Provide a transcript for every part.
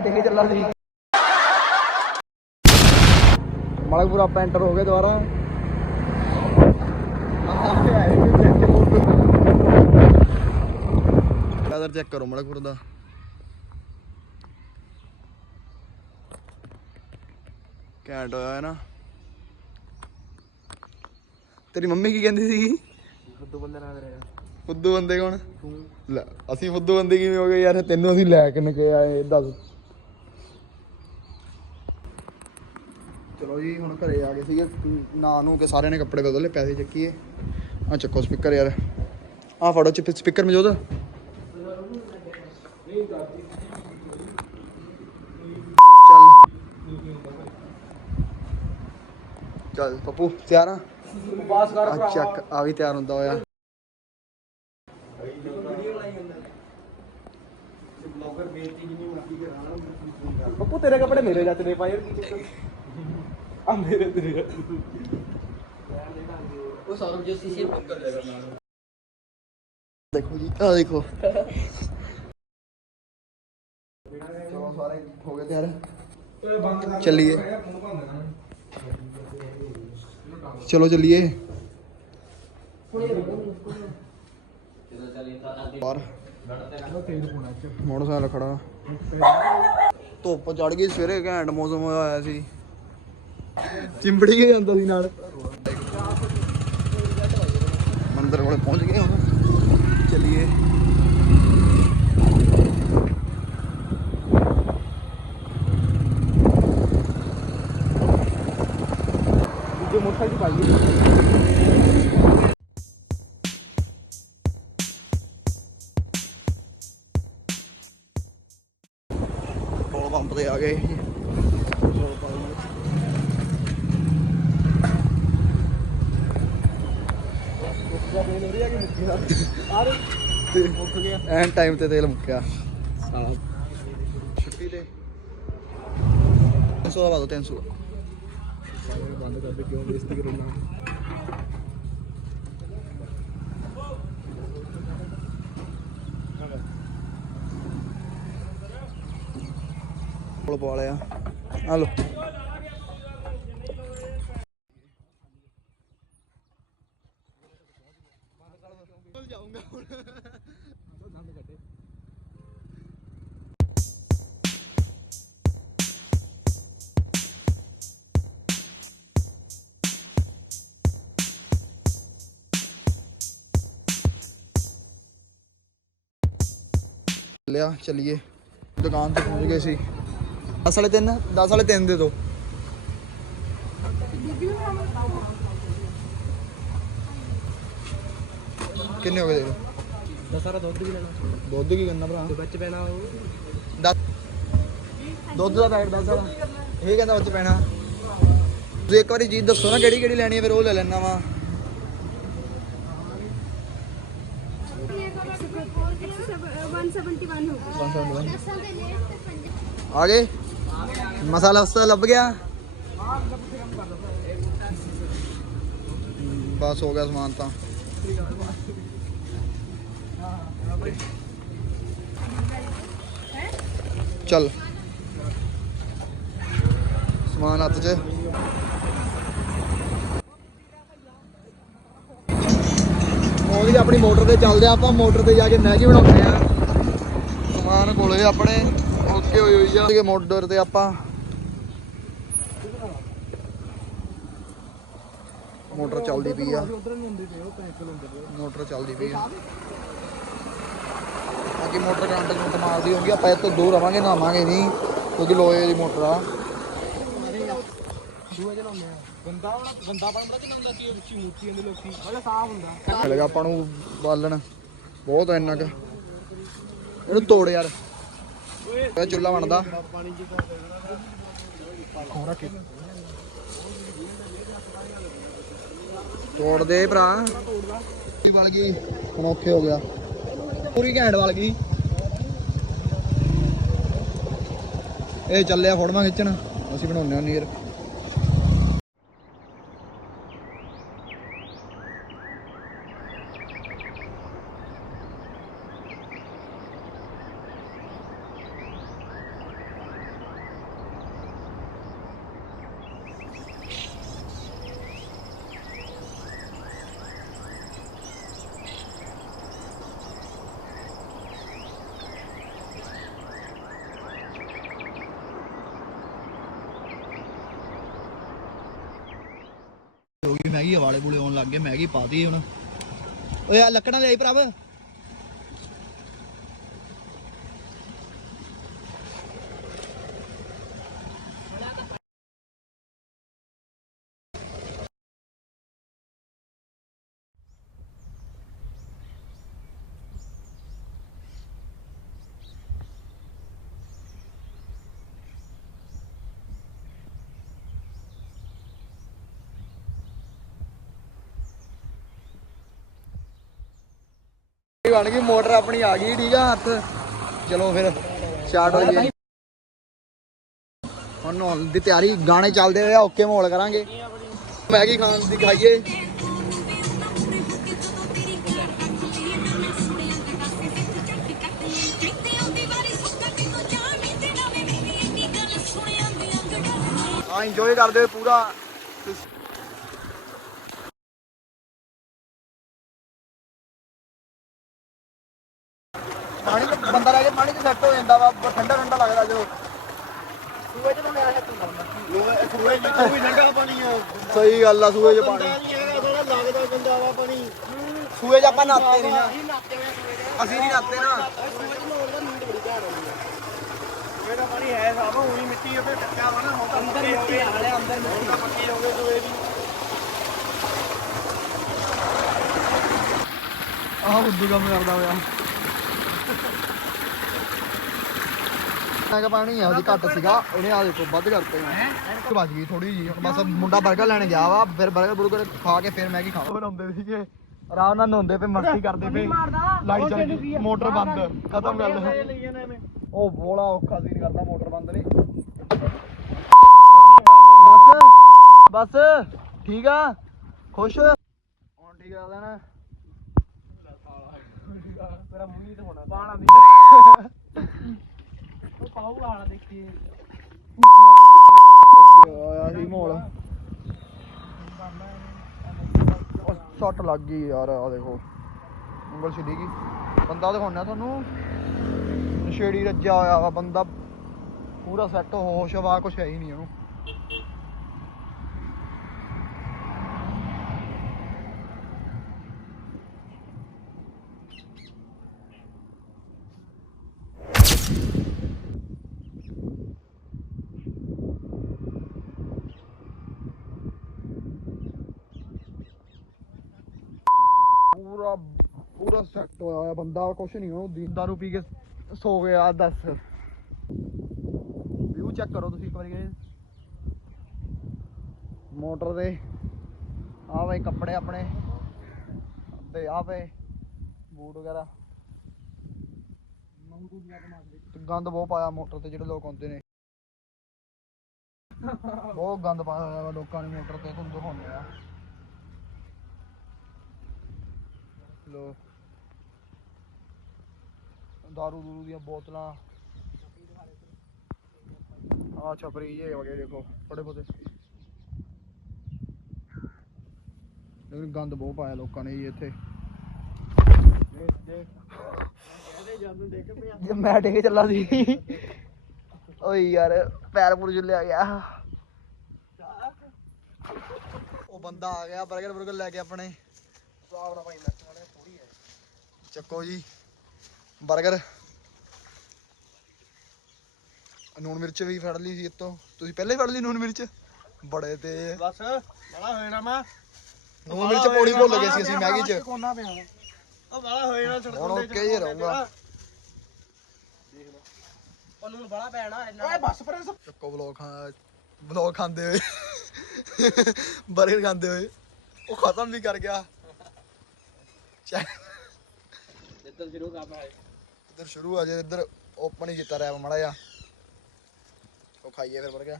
ਹਟੇ ਕੇ ਚੱਲਾ ਸੀ। ਮਲਕਪੁਰ ਆਪਾਂ ਐਂਟਰ ਹੋ ਗਏ ਦੁਬਾਰਾ। ਕਦਰ ਚੈੱਕ ਕਰੋ ਮਲਕਪੁਰ ਦਾ। ਘੈਂਟ ਹੋਇਆ ਹੈ ਨਾ। ਤੇਰੀ ਮੰਮੀ ਕੀ ਕਹਿੰਦੀ ਸੀ ਫੁੱਦੂ ਬੰਦੇ ਨਾਲ ਰਿਹਾ ਫੁੱਦੂ ਬੰਦੇ ਕੌਣ? ਲੈ ਅਸੀਂ ਫੁੱਦੂ ਬੰਦੇ ਕਿਵੇਂ ਹੋ ਗਏ ਯਾਰ? ਤੈਨੂੰ ਅਸੀਂ ਲੈ ਕੇ ਨਕੇ ਆਏ ਦੱਸ। ਚਲੋ ਜੀ ਹੁਣ ਘਰੇ ਆ ਗਏ ਸੀਗੇ ਨਾ ਨੂੰ ਕੇ ਸਾਰਿਆਂ ਨੇ ਕੱਪੜੇ ਬਦਲ ਲਏ ਪੈਸੇ ਚੱਕੀਏ ਆ ਚੱਕੋ ਸਪੀਕਰ ਯਾਰ ਆ ਫੜੋ ਚਿਪ ਸਪੀਕਰ ਮੌਜੂਦ ਚੱਲ ਚੱਲ ਪੱਪੂ ਤਿਆਰ ਆ ਪਾਸ ਕਰ ਆ ਚੱਕ ਆ ਵੀ ਤਿਆਰ ਹੁੰਦਾ ਹੋਇਆ ਬਲੌਗਰ ਬੇਇੱਜ਼ਤੀ ਜਿੰਨੀ ਮਰਜ਼ੀ ਕਰਾਂ ਪੱਪੂ ਤੇਰੇ ਕੱਪੜੇ ਮੇਰੇ ਜੱਟ ਨੇ ਪਾਏ ਕੀ ਚੱਕਰ ਆ ਮੇਰੇ ਤੇਰੇ ਉਹ ਸਾਰਮ ਜੋ ਸੀਸੀ ਪਿਕ ਕਰ ਲਿਆ ਕਰਨਾ ਦੇਖੋ ਜੀ ਆ ਦੇਖੋ ਚਲੋ ਸਾਰੇ ਹੋ ਗਏ ਤਿਆਰ ਚੱਲੀਏ ਚਲੋ ਚੱਲੀਏ ਬਾਹਰ ਮੋਟਰਸਾਈਕਲ ਖੜਾ ਧੁੱਪ ਚੜ ਗਈ ਸਵੇਰੇ ਘੈਂਟ ਮੌਸਮ ਹੋਇਆ ਸੀ ਚਿੰਬੜੀ ਕੇ ਜਾਂਦਾ ਸੀ ਨਾਲ। ਮੰਦਰ ਕੋਲੇ ਪਹੁੰਚ ਗਏ ਹੁਣ। ਚੱਲੀਏ। ਦੂਜੇ ਮੋਟਰਸਾਈਕਲ ਪਾਈ ਪੈਟਰੋਲ ਪੰਪ ਤੇ ਆ ਗਏ। ਐਨ ਟਾਈਮ ਤੇ ਤੇਲ ਮੁੱਕਿਆ। ਛੁੱਟੀ ਤੇ 300 ਦਾ ਲਾ 300 ਬੰਦ ਕਰ ਦੇ ਕਿਉਂ ਬੇਇੱਜ਼ਤੀ ਕਰਨਾ ਕੋਲ ਪਾ ਲਿਆ। ਆ ਲੋ ਲਿਆ ਚਲਿਏ। ਦੁਕਾਨ ਤੇ ਪਹੁੰਚ ਗਏ ਸੀ। 10 ਵਾਲੇ 3 10 ਵਾਲੇ 3 ਦੇ ਦੋ। ਕਿੰਨੇ ਹੋ ਗਏ ਦੇਖੋ ਦਸਾਰਾ ਦੁੱਧ ਵੀ ਲੈਣਾ। ਦੁੱਧ ਕੀ ਕਰਨਾ ਭਰਾ? ਤੇ ਵਿੱਚ ਪੈਣਾ ਉਹ। ਦਸ ਦੁੱਧ ਦਾ ਪੈਕਟ ਦੱਸ ਵਾਲਾ ਇਹ ਕਹਿੰਦਾ ਉੱਚ ਪੈਣਾ। ਤੁਸੀਂ ਇੱਕ ਵਾਰੀ ਚੀਜ਼ ਦੱਸੋ ਨਾ ਕਿਹੜੀ ਕਿਹੜੀ ਲੈਣੀ ਹੈ ਫਿਰ ਉਹ ਲੈ ਲੈਣਾ ਵਾ। ਆ ਗਏ। ਮਸਾਲਾ ਉਸਤਾ ਲੱਭ ਗਿਆ। ਬਸ ਹੋ ਗਿਆ ਸਮਾਨ ਤਾਂ। ਚੱਲ। ਸਮਾਨ ਹੱਥ 'ਚ। ਉਹਦੀ ਆਪਣੀ ਮੋਟਰ ਤੇ ਚੱਲਦੇ ਆ ਆਪਾਂ। ਮੋਟਰ ਤੇ ਜਾ ਕੇ ਮੈਗੀ ਬਣਾਉਂਦੇ ਆ। ਸਮਾਨ ਕੋਲੇ ਆਪਣੇ ਓਕੇ ਹੋਈ ਹੋਈ ਆ। ਕਿ ਮੋਟਰ ਤੇ ਆਪਾਂ। ਮੋਟਰ ਚੱਲਦੀ ਪਈ ਆ। ਮੋਟਰ ਚੱਲਦੀ ਪਈ ਆ। ਅੱਗੇ ਮੋਟਰ ਕਰੰਟ ਨੂੰ ਮਾਰਦੀ ਹੋਗੀ ਆਪਾਂ ਇੱਥੇ ਦੂਰ ਰਵਾਂਗੇ ਨਾਵਾਂਗੇ ਨਹੀਂ ਕਿਉਂਕਿ ਲੋਹੇ ਦੀ ਮੋਟਰ ਆ। ਆਪਾਂ ਨੂੰ ਬਾਲਣ। ਬਹੁਤ ਇੰਨਾ ਕੁ। ਇਹਨੂੰ ਤੋੜ ਯਾਰ। ਇਹ ਚੁੱਲਾ ਬਣਦਾ। ਤੋੜ ਦੇ ਭਰਾ। ਪੂਰੀ ਬਲ ਗਈ ਹੁਣ ਔਖੇ ਹੋ ਗਿਆ। ਪੂਰੀ ਘੈਂਟ ਬਲ ਗਈ। ਇਹ ਚੱਲਿਆ ਫੋੜਵਾ ਖਿੱਚਣ। ਅਸੀਂ ਬਣਾਉਂਦੇ ਹਾਂ ਨੀਰ। ਹੋ ਗਈ ਮੈਗੀ ਵਾਲੇ ਬੁਲੇ ਆਉਣ ਲੱਗ ਗਏ ਮੈਗੀ ਪਾਤੀ ਹੁਣ। ਓਏ ਆ ਲੱਕੜਾਂ ਲਿਆਈ ਭਰਾਵ। ਬਣ ਗਈ, ਮੋਟਰ ਆਪਣੀ ਆ ਗਈ ਠੀਕ ਆ ਹੱਥ। ਚਲੋ ਫਿਰ ਸਟਾਰਟ ਹੋ। ਗਈ ਹੁਣ ਨਹਾਉਣ ਦੀ ਤਿਆਰੀ, ਗਾਣੇ ਚੱਲਦੇ ਹੋਏ ਆ, ਓਕੇ ਮਾਹੌਲ ਕਰਾਂਗੇ। ਮੈਗੀ ਖਾਣ ਦੀ ਖਾਈਏ। ਆ ਇੰਜੋਏ ਕਰਦੇ ਪੂਰਾ ਪਾਣੀ ਚ ਬੰਦਾ ਰਹਿ ਕੇ ਪਾਣੀ ਚ ਸੈੱਟ ਹੋ ਜਾਂਦਾ ਵਾ ਠੰਡਾ ਠੰਡਾ ਲੱਗਦਾ ਜਦੋਂ। ਸੂਏ ਚ ਮੈਂ ਆਇਆ ਤੂੰ ਸੂਏ ਜਿੱਥੋਂ ਵੀ ਲੰਘਾ ਪਾਣੀ ਆ। ਸਹੀ ਗੱਲ ਆ ਸੂਏ ਚ ਪਾਣੀ। ਨਹੀਂ ਹੈਗਾ ਥੋੜਾ ਲੱਗਦਾ ਗੰਦਾ ਵਾ ਪਾਣੀ। ਸੂਏ ਚ ਆਪਾਂ ਨਾਤੇ ਨਹੀਂ ਨਾ। ਅਸੀਂ ਨਹੀਂ ਨਾਤੇ ਨਾ। ਇਹਦਾ ਪਾਣੀ ਹੈ ਸਾਫ਼ ਹੋਣੀ ਮਿੱਟੀ ਉੱਤੇ ਟੱਕਾ ਵਾ ਨਾ ਹੁਣ ਤਾਂ ਅੰਦਰ ਮਿੱਟੀ ਆ ਰਿਹਾ ਅੰਦਰ ਮਿੱਟੀ। ਤਾਂ ਪੱਕੀ ਹੋ ਗਈ ਸੂਏ ਦੀ ਆਹ ਬੁੱਧੂ ਕੰਮ ਕਰਦਾ ਹੋਇਆ। ਮੈਂ ਕਿਹਾ ਪਾਣੀ ਆ ਉਹਦੀ ਘੱਟ ਸੀਗਾ ਇਹਨੇ ਆ ਦੇਖੋ ਵੱਧ ਕਰਤੇ ਹੈ? ਵੱਜ ਗਈ ਥੋੜੀ ਜੀ ਬਸ ਮੁੰਡਾ 버ਗਰ ਲੈਣ ਗਿਆ ਵਾ ਫਿਰ 버ਗਰ ਬੁਰਗਰ ਖਾ ਕੇ ਫਿਰ ਮੈਗੀ ਖਾਵਾ। ਬਣਾਉਂਦੇ ਸੀਗੇ ਆਰਾਮ ਨਾਲ ਨਹਾਉਂਦੇ ਪਏ ਮਸਤੀ ਕਰਦੇ ਪਏ। ਲਾਈਟ ਚੱਲ ਗਈ ਮੋਟਰ ਬੰਦ ਖਤਮ ਕਰ ਜਾਂਦੇ ਐਵੇਂ ਉਹ ਬੋਲਾ ਔਖਾ ਸੀ ਕਰਦਾ ਮੋਟਰ ਬੰਦ ਨਹੀਂ। ਬਸ ਬਸ ਠੀਕ ਆ? ਖੁਸ਼? ਹੁਣ ਠੀਕ ਆ ਲੈਣਾ। ਮੇਰਾ ਮੂੰਹ ਹੀ ਤੇ ਹੋਣਾ। ਪਾਣਾ ਦੀ ਉਹ ਪਾਊਗਾ ਦੇਖੀ। ਆਇਆ ਸੀ ਮਾਹੌਲ ਉਹ ਸੱਟ ਲੱਗ ਗਈ ਯਾਰ ਆ ਦੇਖੋ। ਉਂਗਲ ਛਿੱਡੀ ਗਈ। ਬੰਦਾ ਦਿਖਾਉਣਾ ਤੁਹਾਨੂੰ। ਨਸ਼ੇੜੀ ਰੱਜਿਆ ਹੋਇਆ ਵਾ ਬੰਦਾ। ਪੂਰਾ ਸੈੱਟ ਹੋਸ਼ ਵਾ, ਕੁਛ ਹੈ ਹੀ ਨਹੀਂ ਉਹਨੂੰ। ਪੂਰਾ ਪੂਰਾ ਸੈੱਟ ਹੋਇਆ ਹੋਇਆ ਬੰਦਾ, ਕੁਛ ਨਹੀਂ ਉਹਨੂੰ ਦਾਰੂ ਪੀ ਕੇ ਸੋ ਗਿਆ, ਦੱਸ। ਵਿਊ ਚੈੱਕ ਕਰੋ ਤੁਸੀਂ ਇੱਕ ਵਾਰੀ ਮੋਟਰ ਦੇ। ਆ ਵੇ ਕੱਪੜੇ ਆਪਣੇ। ਤੇ ਆ ਵੇ ਬੂਟ ਵਗੈਰਾ। ਤੇ ਗੰਦ ਬਹੁਤ ਪਾਇਆ ਮੋਟਰ ਤੇ ਜਿਹੜੇ ਲੋਕ ਆਉਂਦੇ ਨੇ। ਬਹੁਤ ਗੰਦ ਪਾਇਆ ਹੋਇਆ ਲੋਕਾਂ ਨੇ ਮੋਟਰ ਤੇ, ਤੁਹਾਨੂੰ ਦਿਖਾਉਂਦੇ ਆ। ਲੋ। ਦਾਰੂ ਦੂਰੂ ਦੀਆਂ ਬੋਤਲਾਂ। ਆ ਛਪਰੀ ਜੇ ਵਗੇ ਦੇਖੋ ਥੋੜੇ ਬਹੁਤੇ ਲੇਕਿਨ ਗੰਦ ਬਹੁਤ ਪਾਇਆ ਲੋਕਾਂ ਨੇ ਜੀ ਇੱਥੇ। ਕਹਿੰਦੇ ਜਦ ਨੂੰ ਦੇਖ ਪਿਆ ਜੇ ਮੈਂ ਡੇਕ ਚੱਲਾ ਸੀ। ਓਏ ਯਾਰ, ਪੈਰ ਪੂਰ ਜੁੱਲਿਆ ਗਿਆ। ਉਹ ਬੰਦਾ ਆ ਗਿਆ 버ਗਰ 버ਗਰ ਲੈ ਕੇ ਆਪਣੇ। ਸਾਵਣਾ ਭਾਈ ਮੈਂ ਥੋੜੇ ਥੋੜੀ ਹੈ ਚੱਕੋ ਜੀ। 버ਗਰ ਨੂਨ ਮਿਰਚ ਵੀ ਫੜ ਲਈ ਸੀ ਇਤੋਂ ਤੁਸੀਂ ਪਹਿਲਾਂ ਹੀ ਫੜ ਲਈ ਨੂਨ ਮਿਰਚ? ਬੜੇ ਤੇ ਬਸ ਬੜਾ ਹੋਏ ਨਾ ਮਾ। ਨੂਨ ਮਿਰਚ ਪੌੜੀ ਭੁੱਲ ਗਏ ਸੀ ਅਸੀਂ ਮੈਗੀ ਚ। ਕੋਨਾ ਪਿਆ ਉਹ ਬੜਾ ਹੋਏ ਨਾ ਛੜਕ ਹੁਣ ਓਕੇ ਹੀ ਰਹੂੰਗਾ। ਉਹ ਨੂੰ ਬੜਾ ਪੈਣਾ ਓਏ ਬਸ ਪਰ ਚੱਕੋ ਬਲੌਗ ਖਾ ਬਲੌਗ ਖਾਂਦੇ ਹੋਏ। 버ਗਰ ਖਾਂਦੇ ਹੋਏ। ਉਹ ਖਤਮ ਵੀ ਕਰ ਗਿਆ। ਚੱਲ। ਜਿੱਦਨ ਸ਼ੁਰੂ ਕਰਨਾ ਹੈ ਇੱਧਰ ਸ਼ੁਰੂ ਆ ਜੇ, ਇੱਧਰ ਓਪਨ ਹੀ ਕੀਤਾ ਰੈਪ ਮੜਾ ਜਾ ਉਹ ਖਾਈਏ ਫਿਰ 버ਗਰ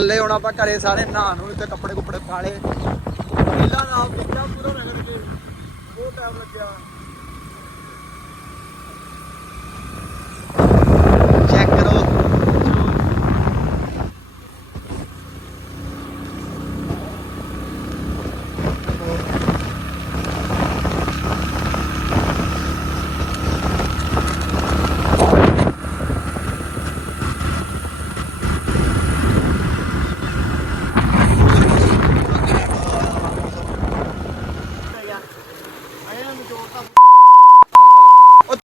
ਥੱਲੇ ਹੁਣ ਆਪਾਂ ਘਰੇ ਸਾਰੇ ਨਹਾ ਨੂੰ ਤੇ ਕੱਪੜੇ ਕੁਪੜੇ ਪਾ ਲਏ। ਪਹਿਲਾਂ ਨਾਲ ਕੀਤਾ ਪੂਰਾ ਰਗੜ ਕੇ। ਬਹੁਤ ਟਾਈਮ ਲੱਗਿਆ।